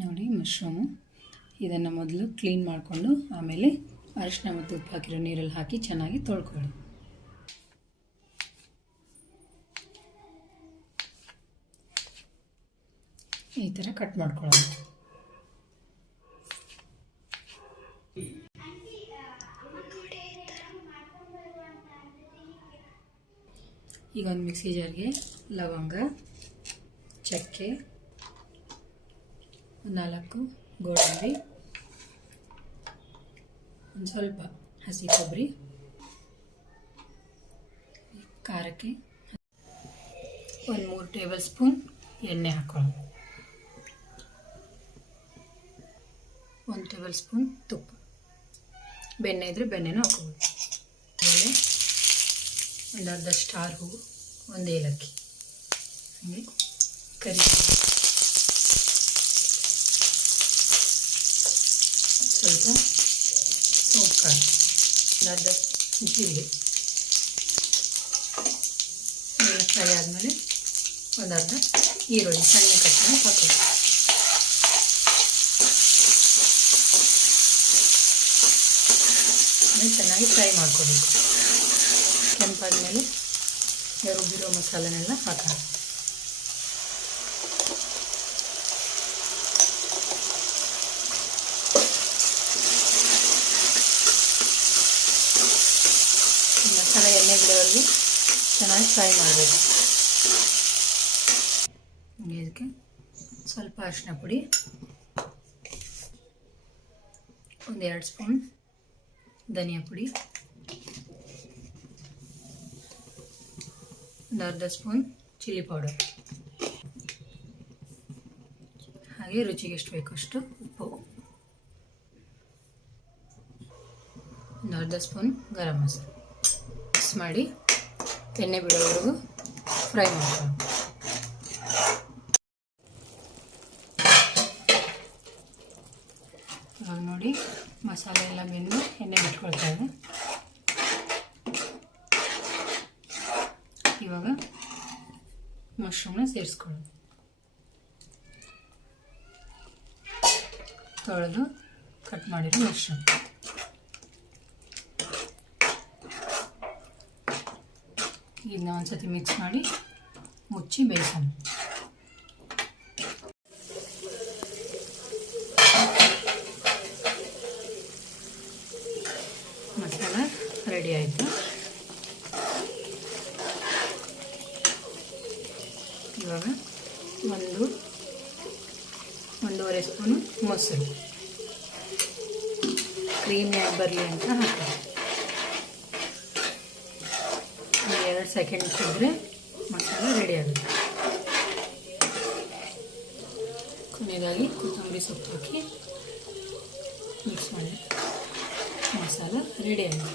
ನೋಡಿ ಮಶ್ರೂಮು, ಇದನ್ನು ಮೊದಲು ಕ್ಲೀನ್ ಮಾಡಿಕೊಂಡು ಆಮೇಲೆ ಅರಿಶಿನ ಮತ್ತು ಉಪ್ಪು ಹಾಕಿರೋ ನೀರಲ್ಲಿ ಹಾಕಿ ಚೆನ್ನಾಗಿ ತೊಳ್ಕೊಳ್ಳಿ. ಈ ಥರ ಕಟ್ ಮಾಡ್ಕೊಳ್ಳೋಣ. ಈಗ ಒಂದು ಮಿಕ್ಸಿ ಜಾರ್ಗೆ ಲವಂಗ, ಚಕ್ಕೆ, 4 ಗೋಡಂಬಿ, ಒಂದು ಸ್ವಲ್ಪ ಹಸಿ ಕೊಬ್ಬರಿ, ಖಾರಕ್ಕೆ 3 ಟೇಬಲ್ ಸ್ಪೂನ್ ಎಣ್ಣೆ ಹಾಕೊಳ್ಳೋಣ, 1 ಟೇಬಲ್ ಸ್ಪೂನ್ ತುಪ್ಪ, ಬೆಣ್ಣೆ ಇದ್ದರೆ ಬೆಣ್ಣೆನೂ ಹಾಕೋಬೋದು. ಆಮೇಲೆ ಒಂದು ಅರ್ಧ ಸ್ಟಾರ್ ಹೂವು, 1 ಏಲಕ್ಕಿ, ಹಾಗೆ ಕರಿ, ಸ್ವಲ್ಪ ಸೋಂಪು ಕಾಳು, ಒಂದು ಅರ್ಧ ಜೀರಿಗೆ. ಎಲ್ಲ ಫ್ರೈ ಆದಮೇಲೆ ಒಂದು ಅರ್ಧ ಈರುಳ್ಳಿ ಸಣ್ಣ ಕಟ್ ಮಾಡಿ ಹಾಕೋದು. ಚೆನ್ನಾಗಿ ಫ್ರೈ ಮಾಡ್ಕೋಬೇಕು. ಕೆಂಪಾದ್ಮೇಲೆ ರುಬ್ಬಿರೋ ಮಸಾಲೆನೆಲ್ಲ ಹಾಕೋಣ. ಮಸಾಲೆ ಎಣ್ಣೆ ಬಿಡೋವರೆಗೂ ಚೆನ್ನಾಗಿ ಫ್ರೈ ಮಾಡಬೇಕು. ಇದಕ್ಕೆ ಸ್ವಲ್ಪ ಅರಿಶಿನ ಪುಡಿ, 2 ಸ್ಪೂನ್ ಧನಿಯಾ ಪುಡಿ, 1/2 ಸ್ಪೂನ್ ಚಿಲ್ಲಿ ಪೌಡರ್, ಹಾಗೆ ರುಚಿಗೆ ಎಷ್ಟು ಬೇಕಷ್ಟು ಉಪ್ಪು, 1/2 ಸ್ಪೂನ್ ಗರಂ ಮಸಾಲೆ. ಮಿಕ್ಸ್ ಮಾಡಿ ಎಣ್ಣೆ ಬಿಡೋವರೆಗೂ ಫ್ರೈ ಮಾಡ್ಕೊಳ್ಳಿ. ಇವಾಗ ನೋಡಿ ಮಸಾಲೆ ಎಲ್ಲ ಬೆಂದು ಎಣ್ಣೆ ಬಿಟ್ಕೊಳ್ತಾ ಇದೆ. ಇವಾಗ ಮಶ್ರೂಮ್ನ ಸೇರಿಸ್ಕೊಳ್ಳೋದು. ತೊಳೆದು ಕಟ್ ಮಾಡಿರೋ ಮಶ್ರೂಮ್ ಇದನ್ನ ಒಂದ್ಸತಿ ಮಿಕ್ಸ್ ಮಾಡಿ ಮುಚ್ಚಿ ಬೇಯಿಸೋಣ. ಮಸಾಲ ರೆಡಿ ಆಯಿತು. ಇವಾಗ 1-1.5 ಸ್ಪೂನು ಮೊಸರು ಕ್ರೀಮಿಯಾಗಿ ಬರಲಿ ಅಂತ ಹಾಕೋದು. 2 ಸೆಕೆಂಡ್ ಇದ್ದರೆ ಮಸಾಲ ರೆಡಿ ಆಗುತ್ತೆ. ಕೊನೆಯದಾಗಿ ಕೊತ್ತಂಬರಿ ಸೊಪ್ಪು ಹಾಕಿ ಮಿಕ್ಸ್ ಮಾಡಿ ಮಸಾಲ ರೆಡಿ ಆಗುತ್ತೆ.